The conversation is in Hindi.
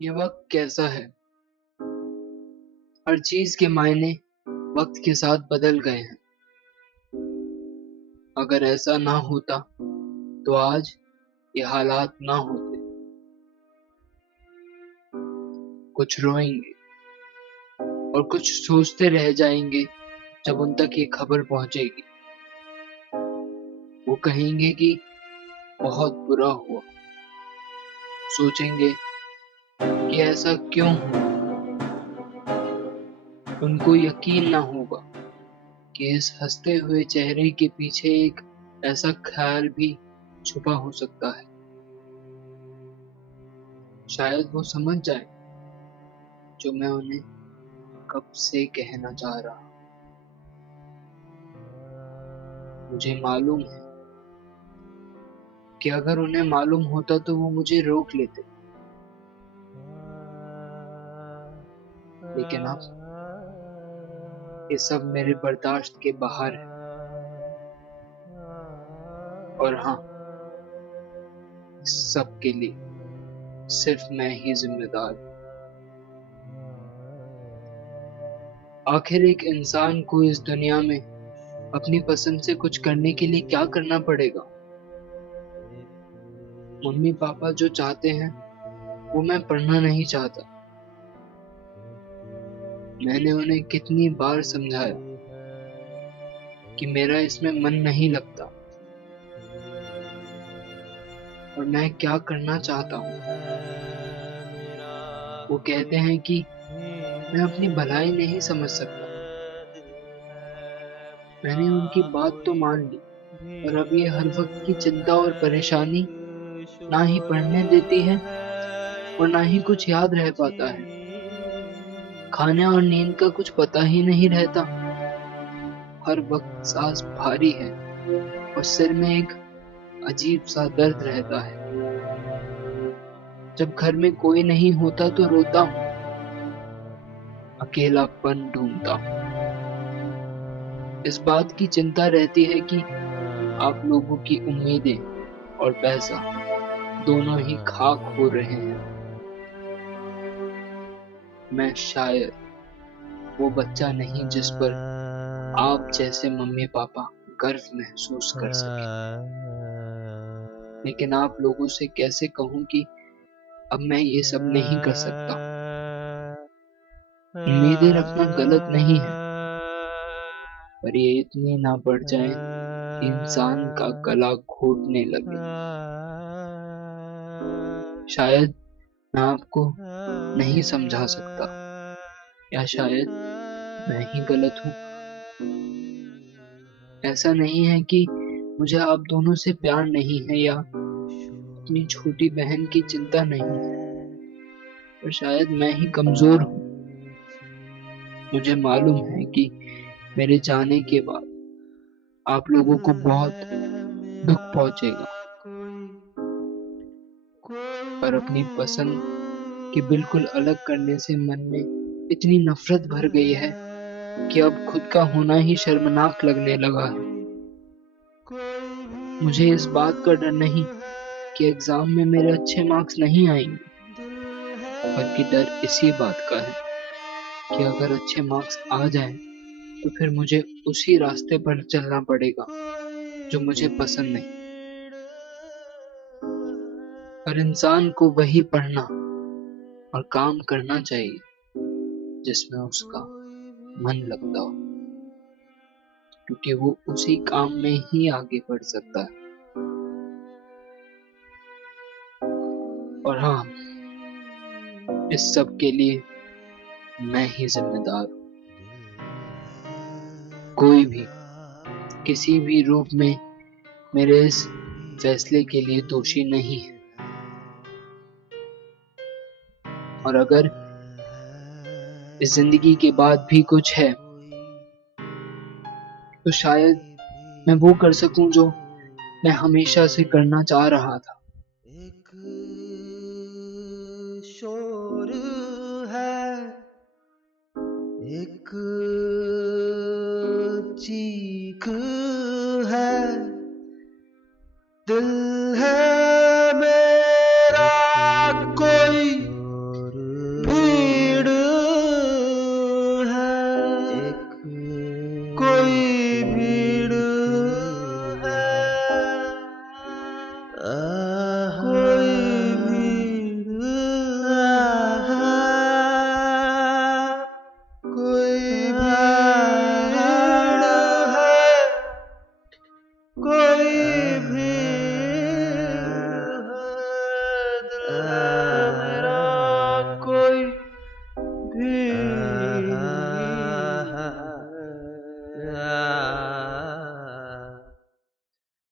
ये वक्त कैसा है। हर चीज के मायने वक्त के साथ बदल गए हैं। अगर ऐसा ना होता तो आज ये हालात ना होते। कुछ रोएंगे और कुछ सोचते रह जाएंगे। जब उन तक ये खबर पहुंचेगी वो कहेंगे कि बहुत बुरा हुआ। सोचेंगे कि ऐसा क्यों हुआ। उनको यकीन ना होगा कि इस हंसते हुए चेहरे के पीछे एक ऐसा ख्याल भी छुपा हो सकता है। शायद वो समझ जाए जो मैं उन्हें कब से कहना चाह रहा। मुझे मालूम है कि अगर उन्हें मालूम होता तो वो मुझे रोक लेते, लेकिन अब ये सब मेरे बर्दाश्त के बाहर है। और हाँ, इस सब के लिए सिर्फ मैं ही जिम्मेदार हूँ। आखिर एक इंसान को इस दुनिया में अपनी पसंद से कुछ करने के लिए क्या करना पड़ेगा। मम्मी पापा जो चाहते हैं वो मैं पढ़ना नहीं चाहता। मैंने उन्हें कितनी बार समझाया कि मेरा इसमें मन नहीं लगता और मैं क्या करना चाहता हूँ। वो कहते हैं कि मैं अपनी भलाई नहीं समझ सकता। मैंने उनकी बात तो मान ली, पर अब ये हर वक्त की चिंता और परेशानी ना ही पढ़ने देती है और ना ही कुछ याद रह पाता है। खाने और नींद का कुछ पता ही नहीं रहता। हर वक्त सांस भारी है और सिर में एक अजीब सा दर्द रहता है। जब घर में कोई नहीं होता तो रोता हूँ, अकेलापन ढूंढता हूँ। इस बात की चिंता रहती है कि आप लोगों की उम्मीदें और पैसा दोनों ही खाक हो रहे हैं। मैं शायद वो बच्चा नहीं जिस पर आप जैसे मम्मी पापा गर्व महसूस कर सके। लेकिन आप लोगों से कैसे कहूं कि अब मैं ये सब नहीं कर सकता। उम्मीदें रखना गलत नहीं है, पर ये इतनी ना बढ़ जाए कि इंसान का गला घोटने लगे। शायद मैं आपको नहीं समझा सकता, या शायद मैं ही गलत हूँ। ऐसा नहीं है कि मुझे आप दोनों से प्यार नहीं है या अपनी छोटी बहन की चिंता नहीं है, पर शायद मैं ही कमजोर हूँ। मुझे मालूम है कि मेरे जाने के बाद आप लोगों को बहुत दुख पहुंचेगा, पर अपनी पसंद के बिल्कुल अलग करने से मन में इतनी नफरत भर गई है कि अब खुद का होना ही शर्मनाक लगने लगा है। मुझे इस बात का डर नहीं कि एग्जाम में मेरे अच्छे मार्क्स नहीं आएंगे, बल्कि डर इसी बात का है कि अगर अच्छे मार्क्स आ जाएं तो फिर मुझे उसी रास्ते पर चलना पड़ेगा जो मुझे पसंद नहीं। पर इंसान को वही पढ़ना और काम करना चाहिए जिसमें उसका मन लगता हो, क्योंकि वो उसी काम में ही आगे बढ़ सकता है। और हाँ, इस सब के लिए मैं ही जिम्मेदार हूँ। कोई भी किसी भी रूप में मेरे इस फैसले के लिए दोषी नहीं है। और अगर इस जिंदगी के बाद भी कुछ है तो शायद मैं वो कर सकूं जो मैं हमेशा से करना चाह रहा था। एक शोर है, एक चीख